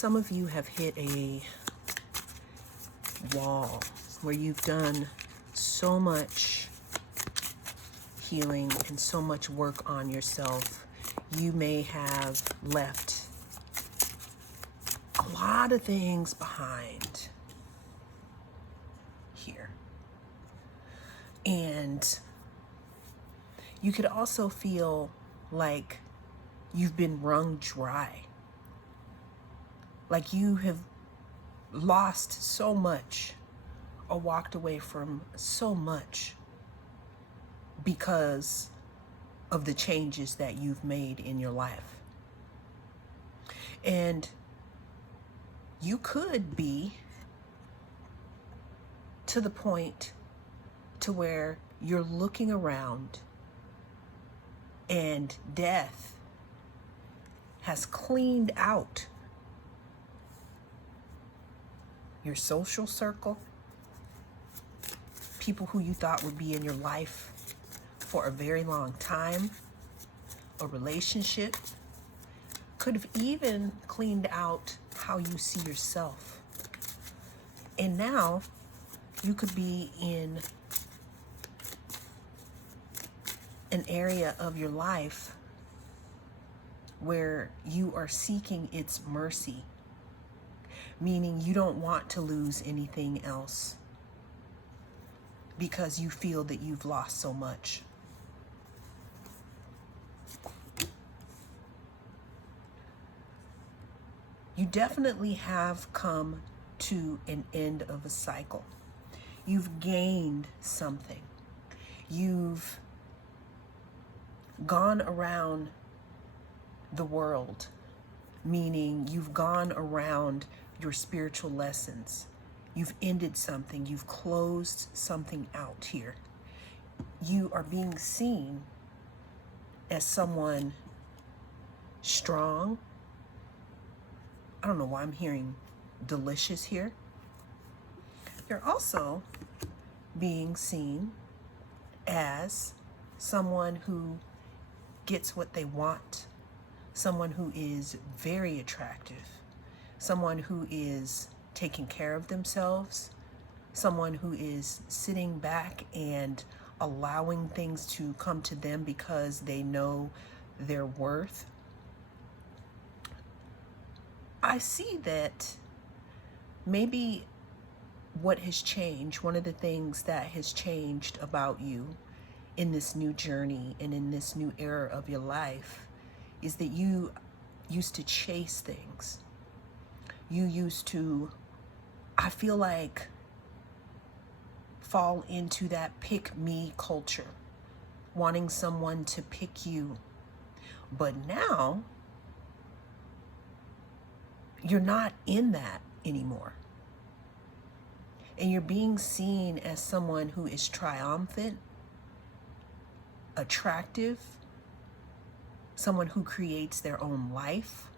Some of you have hit a wall where you've done so much healing and so much work on yourself. You may have left a lot of things behind here. And you could also feel like you've been wrung dry. Like you have lost so much or walked away from so much because of the changes that you've made in your life. And you could be to the point to where you're looking around and death has cleaned out your social circle, people who you thought would be in your life for a very long time, a relationship, could have even cleaned out how you see yourself. And now you could be in an area of your life where you are seeking its mercy, meaning you don't want to lose anything else because you feel that you've lost so much. You definitely have come to an end of a cycle. You've gained something. You've gone around the world, meaning you've gone around your spiritual lessons. You've ended something. You've closed something out here. You are being seen as someone strong. I don't know why I'm hearing delicious here. You're also being seen as someone who gets what they want, someone who is very attractive, someone who is taking care of themselves, someone who is sitting back and allowing things to come to them because they know their worth. I see that maybe what has changed, one of the things that has changed about you in this new journey and in this new era of your life is that you used to chase things. You used to, I feel like, fall into that pick me culture, wanting someone to pick you. But now, you're not in that anymore. And you're being seen as someone who is triumphant, attractive, someone who creates their own life,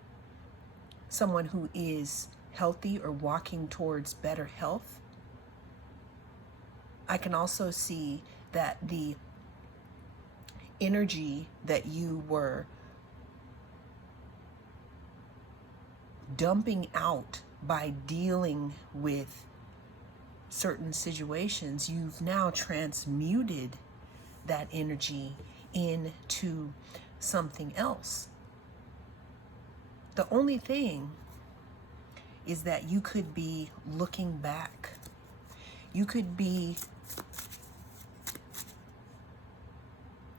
someone who is healthy or walking towards better health. I can also see that the energy that you were dumping out by dealing with certain situations, you've now transmuted that energy into something else. The only thing is that you could be looking back. You could be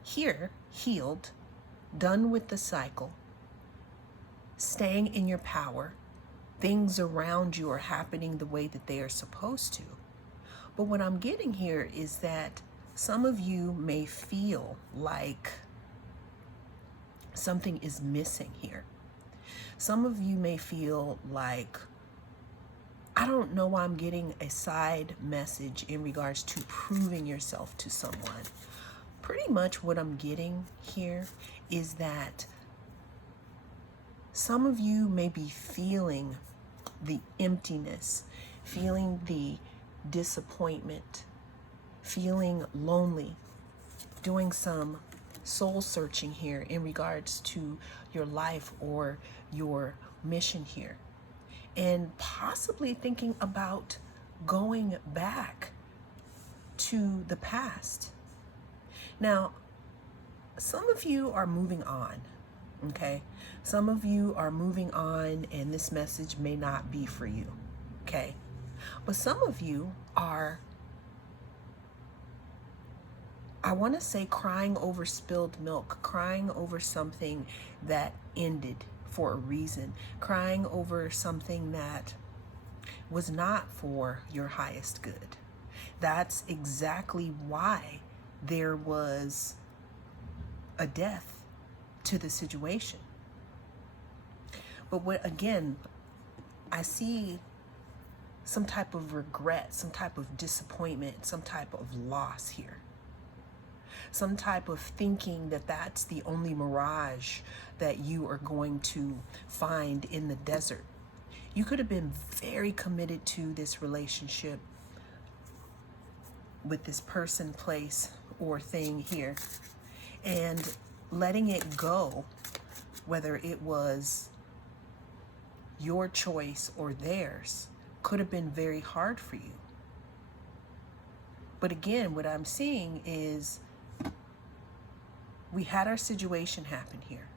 here, healed, done with the cycle, staying in your power. Things around you are happening the way that they are supposed to. But what I'm getting here is that some of you may feel like something is missing here. Some of you may feel like, I don't know why I'm getting a side message in regards to proving yourself to someone. Pretty much what I'm getting here is that some of you may be feeling the emptiness, feeling the disappointment, feeling lonely, doing some soul searching here in regards to your life or your mission here. and possibly thinking about going back to the past. Now, some of you are moving on, okay? Some of you are moving on, and this message may not be for you, okay? But some of you are, I want to say, crying over spilled milk, crying over something that ended for a reason, crying over something that was not for your highest good. That's exactly why there was a death to the situation. But what, again, I see some type of regret, some type of disappointment, some type of loss here. Some type of thinking that that's the only mirage that you are going to find in the desert. You could have been very committed to this relationship with this person, place, or thing here, and letting it go, whether it was your choice or theirs, could have been very hard for you. But again, what I'm seeing is we had our situation happen here.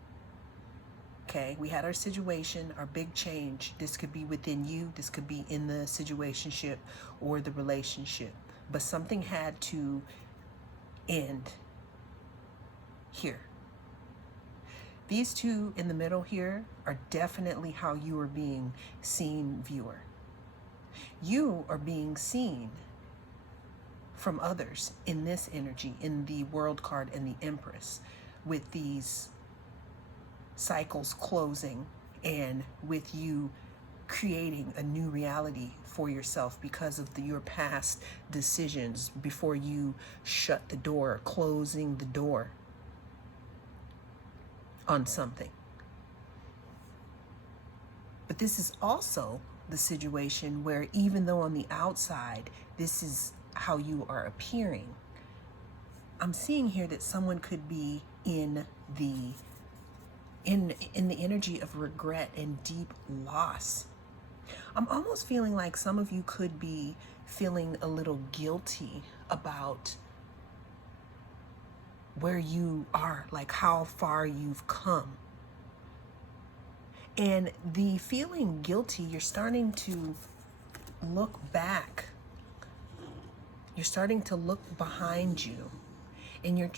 Okay, we had our situation, our big change. This could be within you, this could be in the situationship or the relationship. But something had to end here. These two in the middle here are definitely how you are being seen, viewer. You are being seen from others in this energy, in the World card and the Empress, with these cycles closing and with you creating a new reality for yourself because of your past decisions before you shut the door, closing the door on something. But this is also the situation where, even though on the outside this is how you are appearing, I'm seeing here that someone could be in the energy of regret and deep loss. I'm almost feeling like some of you could be feeling a little guilty about where you are, like how far you've come. And the feeling guilty, you're starting to look back. You're starting to look behind you. And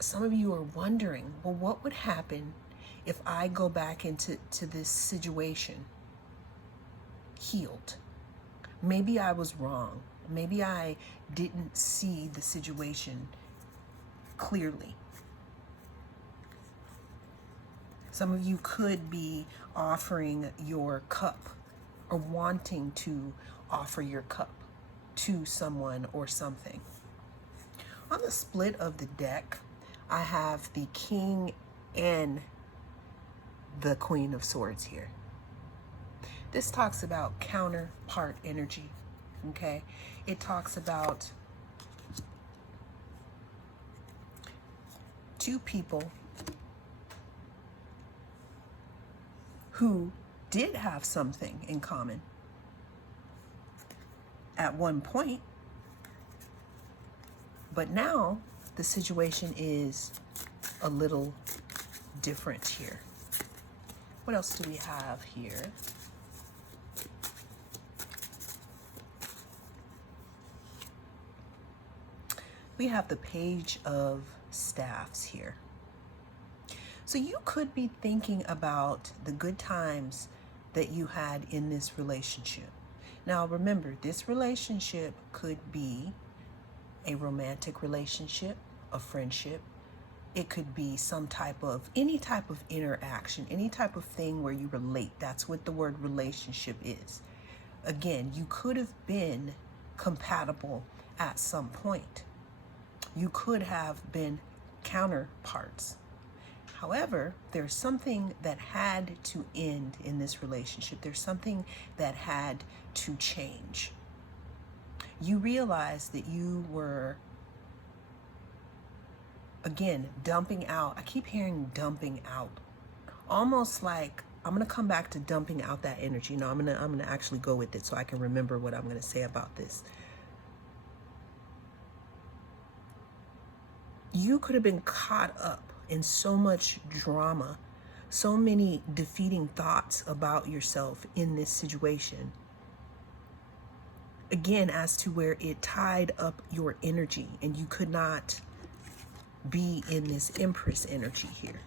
some of you are wondering, well, what would happen if I go back into this situation healed? Maybe I was wrong. Maybe I didn't see the situation clearly. Some of you could be offering your cup or wanting to offer your cup to someone or something. On the split of the deck, I have the King and the Queen of Swords here. This talks about counterpart energy, okay? It talks about two people who did have something in common at one point, but now the situation is a little different here. What else do we have here? We have the Page of Staffs here. So you could be thinking about the good times that you had in this relationship. Now remember, this relationship could be a romantic relationship, a friendship. It could be any type of interaction, any type of thing where you relate. That's what the word relationship is. Again, you could have been compatible at some point. You could have been counterparts. However, there's something that had to end in this relationship. There's something that had to change. You realize that you were, again, dumping out. I keep hearing dumping out. Almost like I'm going to come back to dumping out that energy. No, I'm going to actually go with it so I can remember what I'm going to say about this. You could have been caught up in so much drama, so many defeating thoughts about yourself in this situation. Again, as to where it tied up your energy and you could not be in this Empress energy here.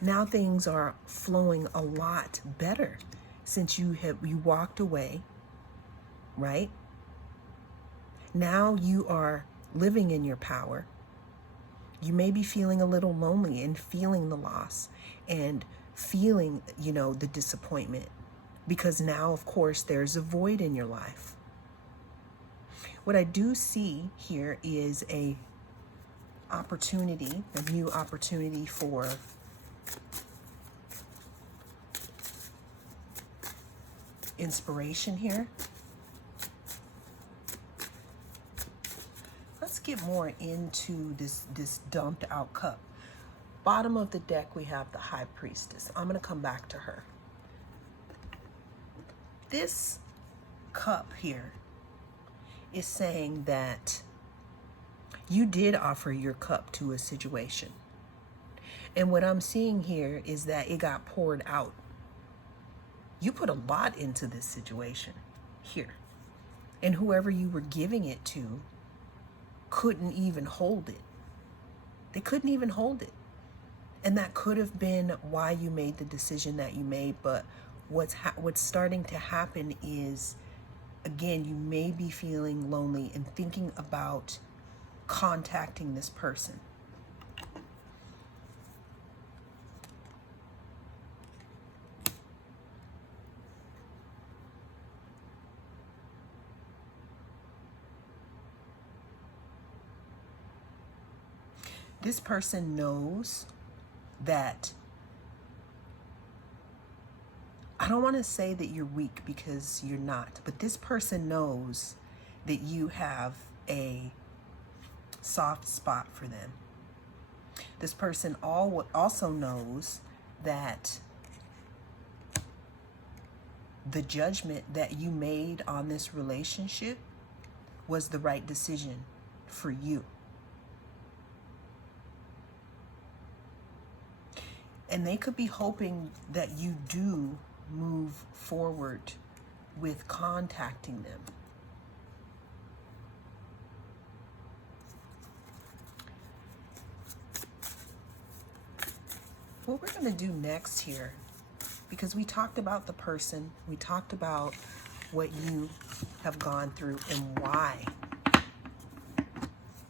Now things are flowing a lot better since you walked away, right? Now you are living in your power. You may be feeling a little lonely and feeling the loss and feeling, the disappointment, because now, of course, there's a void in your life. What I do see here is a new opportunity for inspiration here. Let's get more into this dumped out cup. Bottom of the deck, we have the High Priestess. I'm going to come back to her. This cup here is saying that you did offer your cup to a situation. And what I'm seeing here is that it got poured out. You put a lot into this situation here. And whoever you were giving it to couldn't even hold it. They couldn't even hold it. And that could have been why you made the decision that you made. But what's starting to happen is, again, you may be feeling lonely and thinking about contacting this person. This person knows that, I don't want to say that you're weak because you're not, but this person knows that you have a soft spot for them. This person also knows that the judgment that you made on this relationship was the right decision for you. And they could be hoping that you do move forward with contacting them. What we're going to do next here, because we talked about the person, we talked about what you have gone through and why.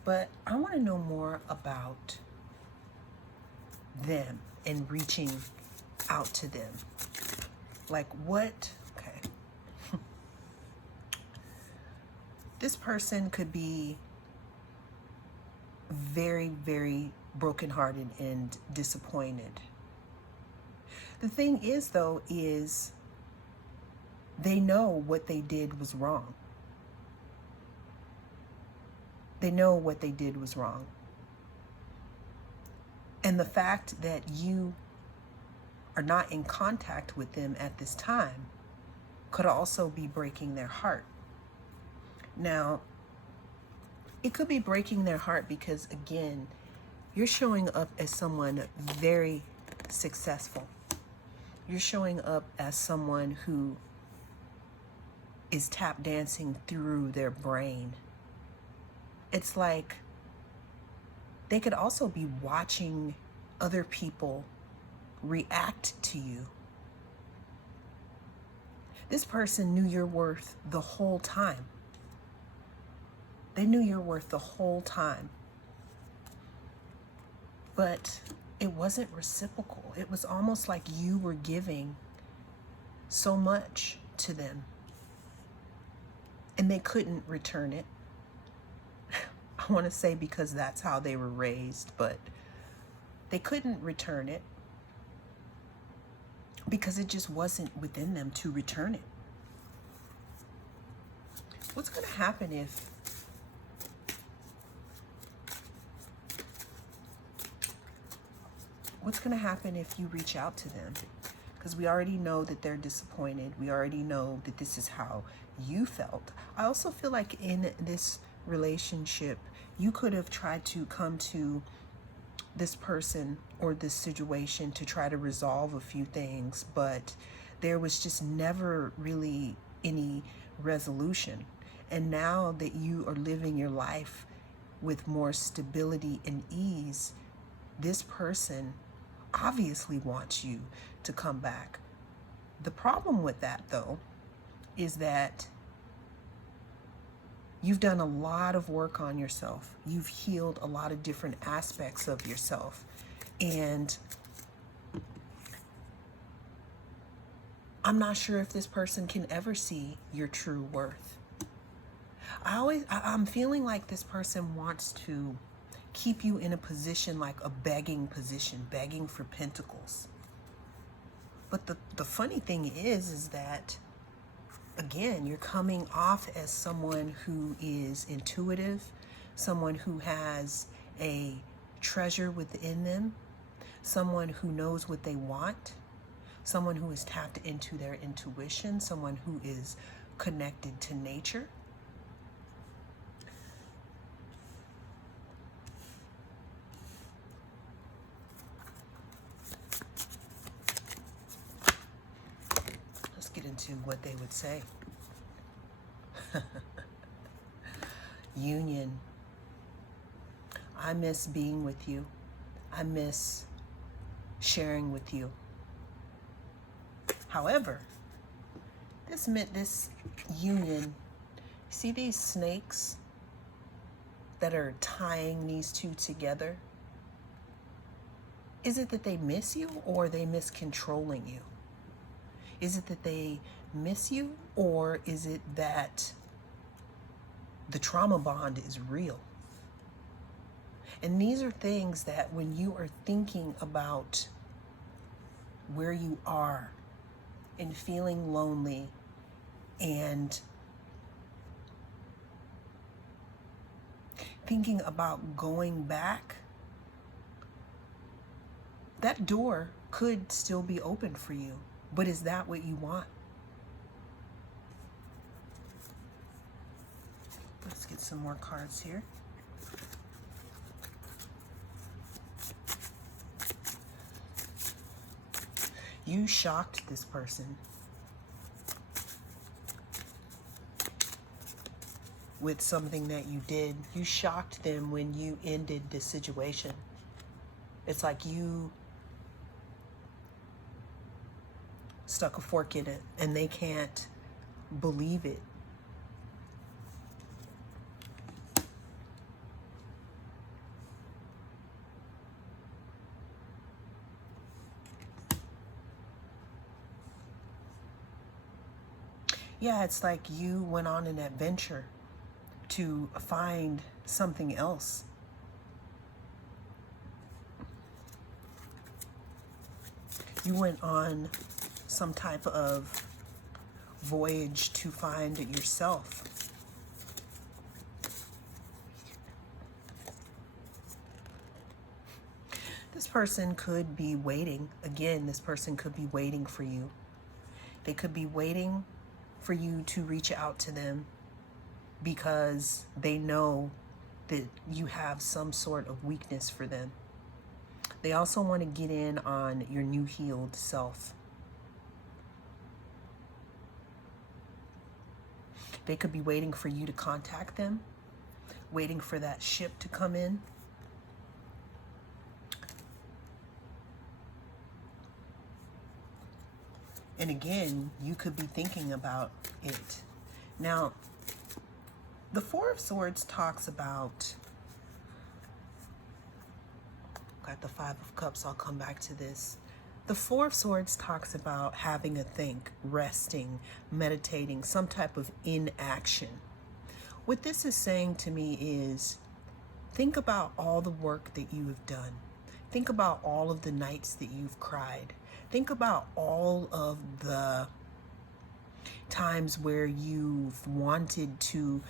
But I want to know more about them and reaching out to them. Like what? Okay. This person could be very, very brokenhearted and disappointed. The thing is, though, is they know what they did was wrong. They know what they did was wrong. And the fact that you are not in contact with them at this time could also be breaking their heart. Now, it could be breaking their heart because, again, you're showing up as someone very successful. You're showing up as someone who is tap dancing through their brain. It's like they could also be watching other people react to you. This person knew your worth the whole time. They knew your worth the whole time. But it wasn't reciprocal. It was almost like you were giving so much to them and they couldn't return it. I want to say because that's how they were raised, but they couldn't return it because it just wasn't within them to return it. What's going to happen if What's going to happen if you reach out to them? Because we already know that they're disappointed. We already know that this is how you felt. I also feel like in this relationship, you could have tried to come to this person or this situation to try to resolve a few things, but there was just never really any resolution. And now that you are living your life with more stability and ease, this person obviously wants you to come back. The problem with that, though, is that you've done a lot of work on yourself. You've healed a lot of different aspects of yourself. And I'm not sure if this person can ever see your true worth. I'm feeling like this person wants to keep you in a position, like a begging position, begging for pentacles. But the funny thing is that, again, you're coming off as someone who is intuitive, someone who has a treasure within them, someone who knows what they want, someone who is tapped into their intuition, someone who is connected to nature. Let's get into what they would say. Union. I miss being with you. I miss sharing with you. However, this union, see these snakes that are tying these two together? Is it that they miss you, or they miss controlling you? Is it that they miss you, or is it that the trauma bond is real? And these are things that when you are thinking about where you are and feeling lonely and thinking about going back, that door could still be open for you. But is that what you want? Let's get some more cards here. You shocked this person with something that you did. You shocked them when you ended this situation. It's like you stuck a fork in it and they can't believe it. Yeah, it's like you went on an adventure to find something else. You went on some type of voyage to find yourself. This person could be waiting. Again, this person could be waiting for you. They could be waiting for you to reach out to them because they know that you have some sort of weakness for them. They also want to get in on your new healed self. They could be waiting for you to contact them, waiting for that ship to come in. And again, you could be thinking about it. Now, the Four of Swords talks about, got the Five of Cups, I'll come back to this. The Four of Swords talks about having a think, resting, meditating, some type of inaction. What this is saying to me is, think about all the work that you have done. Think about all of the nights that you've cried. Think about all of the times where you've wanted to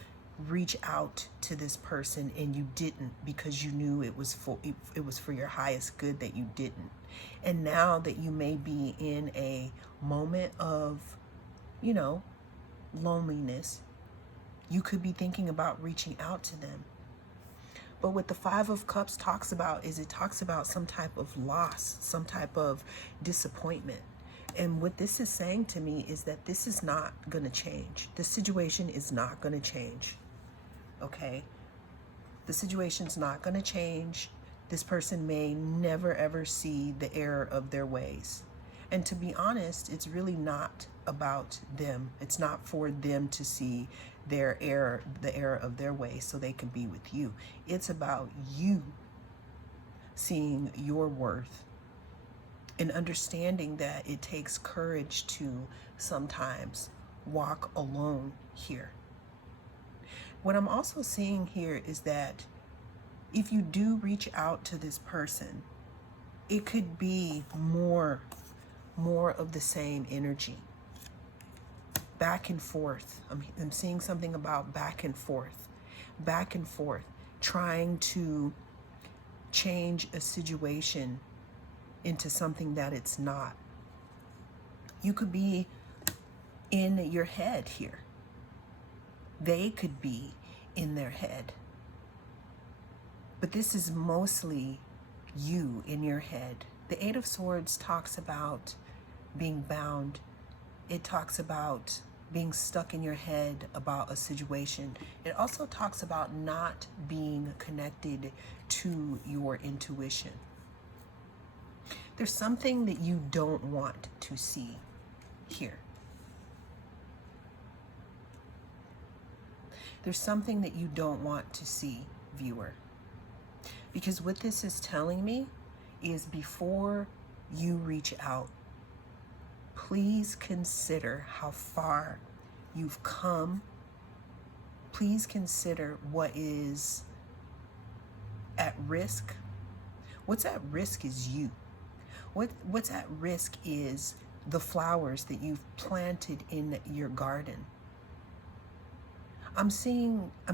reach out to this person and you didn't because you knew it was for your highest good that you didn't. And now that you may be in a moment of, you know, loneliness, you could be thinking about reaching out to them. But what the Five of Cups talks about is it talks about some type of loss, some type of disappointment. And what this is saying to me is that this is not going to change. The situation is not going to change. Okay? The situation's not going to change. This person may never ever see the error of their ways. And to be honest, it's really not about them. It's not for them to see their error, the error of their ways, so they can be with you. It's about you seeing your worth and understanding that it takes courage to sometimes walk alone here. What I'm also seeing here is that if you do reach out to this person, it could be more of the same energy. Back and forth. I'm seeing something about back and forth, trying to change a situation into something that it's not. You could be in your head here. They could be in their head. But this is mostly you in your head. The Eight of Swords talks about being bound. It talks about being stuck in your head about a situation. It also talks about not being connected to your intuition. There's something that you don't want to see here. There's something that you don't want to see, viewer. Because what this is telling me is before you reach out, please consider how far you've come. Please consider what is at risk. What's at risk is you. What's at risk is the flowers that you've planted in your garden. I'm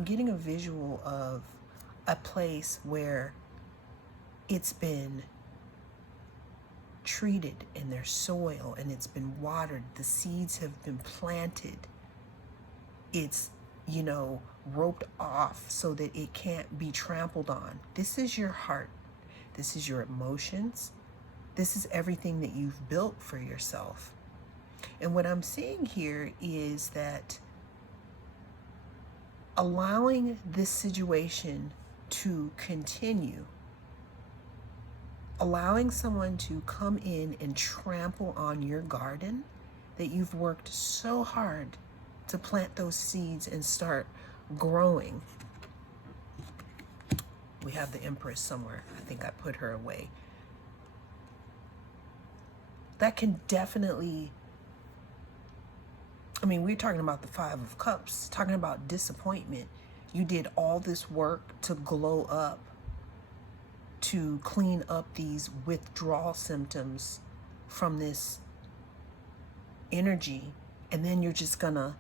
getting a visual of a place where it's been treated in their soil and it's been watered. The seeds have been planted. It's, roped off so that it can't be trampled on. This is your heart. This is your emotions. This is everything that you've built for yourself. And what I'm seeing here is that allowing this situation to continue, allowing someone to come in and trample on your garden that you've worked so hard to plant those seeds and start growing. We have the Empress somewhere. I think I put her away. That can definitely, we're talking about the Five of Cups, talking about disappointment. You did all this work to glow up, to clean up these withdrawal symptoms from this energy, and then you're just gonna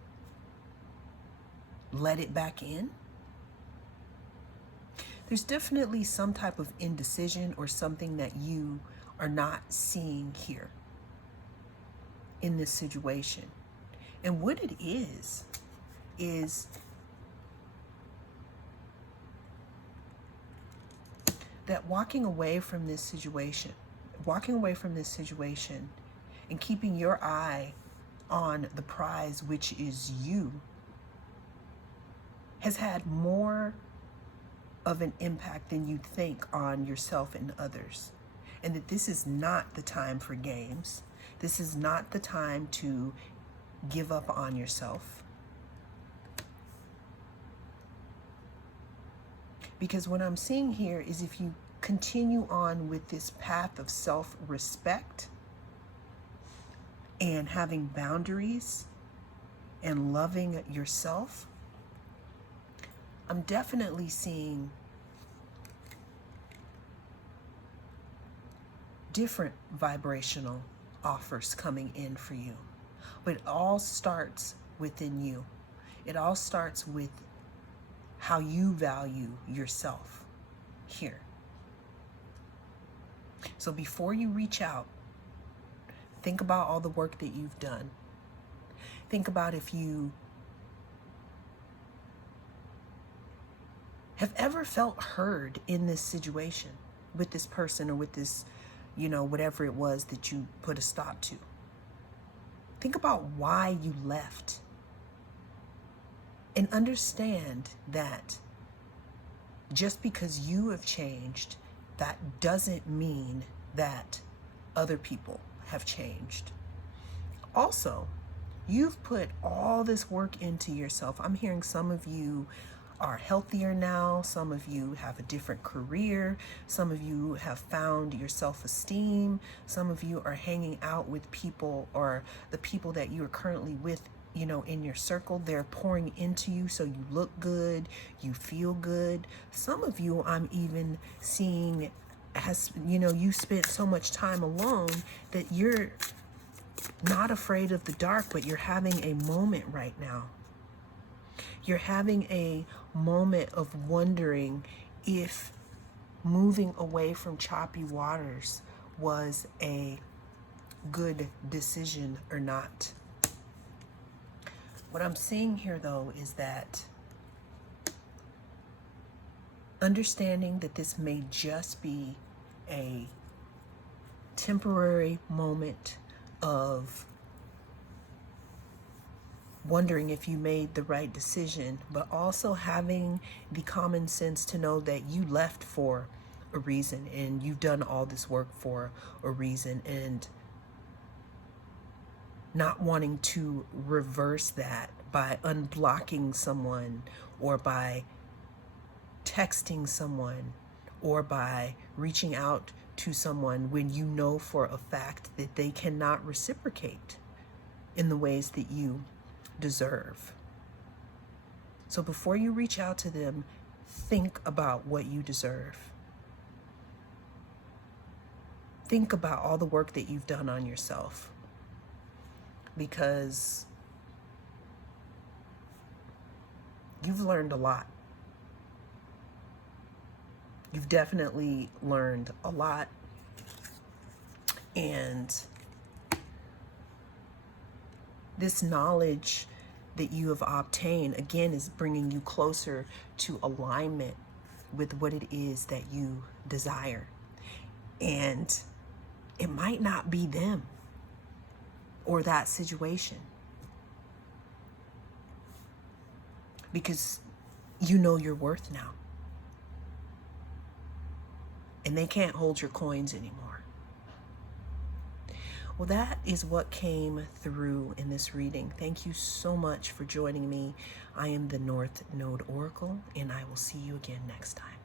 let it back in? There's definitely some type of indecision or something that you are not seeing here in this situation. And what it is that walking away from this situation and keeping your eye on the prize, which is you, has had more of an impact than you think on yourself and others. And that this is not the time for games. This is not the time to give up on yourself. Because what I'm seeing here is if you continue on with this path of self-respect and having boundaries and loving yourself, I'm definitely seeing different vibrational offers coming in for you. But it all starts within you. It all starts with how you value yourself here. So before you reach out, think about all the work that you've done. Think about if you have ever felt heard in this situation with this person or with this, whatever it was that you put a stop to. Think about why you left. And understand that just because you have changed, that doesn't mean that other people have changed. Also, you've put all this work into yourself. I'm hearing some of you are healthier now. Some of you have a different career. Some of you have found your self-esteem. Some of you are hanging out with people, or the people that you are currently with, in your circle, they're pouring into you so you look good, you feel good. Some of you I'm even seeing you spent so much time alone that you're not afraid of the dark, but you're having a moment right now. You're having a moment of wondering if moving away from choppy waters was a good decision or not. What I'm seeing here, though, is that understanding that this may just be a temporary moment of wondering if you made the right decision, but also having the common sense to know that you left for a reason and you've done all this work for a reason, and not wanting to reverse that by unblocking someone, or by texting someone, or by reaching out to someone when you know for a fact that they cannot reciprocate in the ways that you deserve. So before you reach out to them, think about what you deserve. Think about all the work that you've done on yourself, because you've learned a lot. You've definitely learned a lot. And this knowledge that you have obtained, again, is bringing you closer to alignment with what it is that you desire. And it might not be them or that situation, because you know your worth now. And they can't hold your coins anymore. Well, that is what came through in this reading. Thank you so much for joining me. I am the North Node Oracle, and I will see you again next time.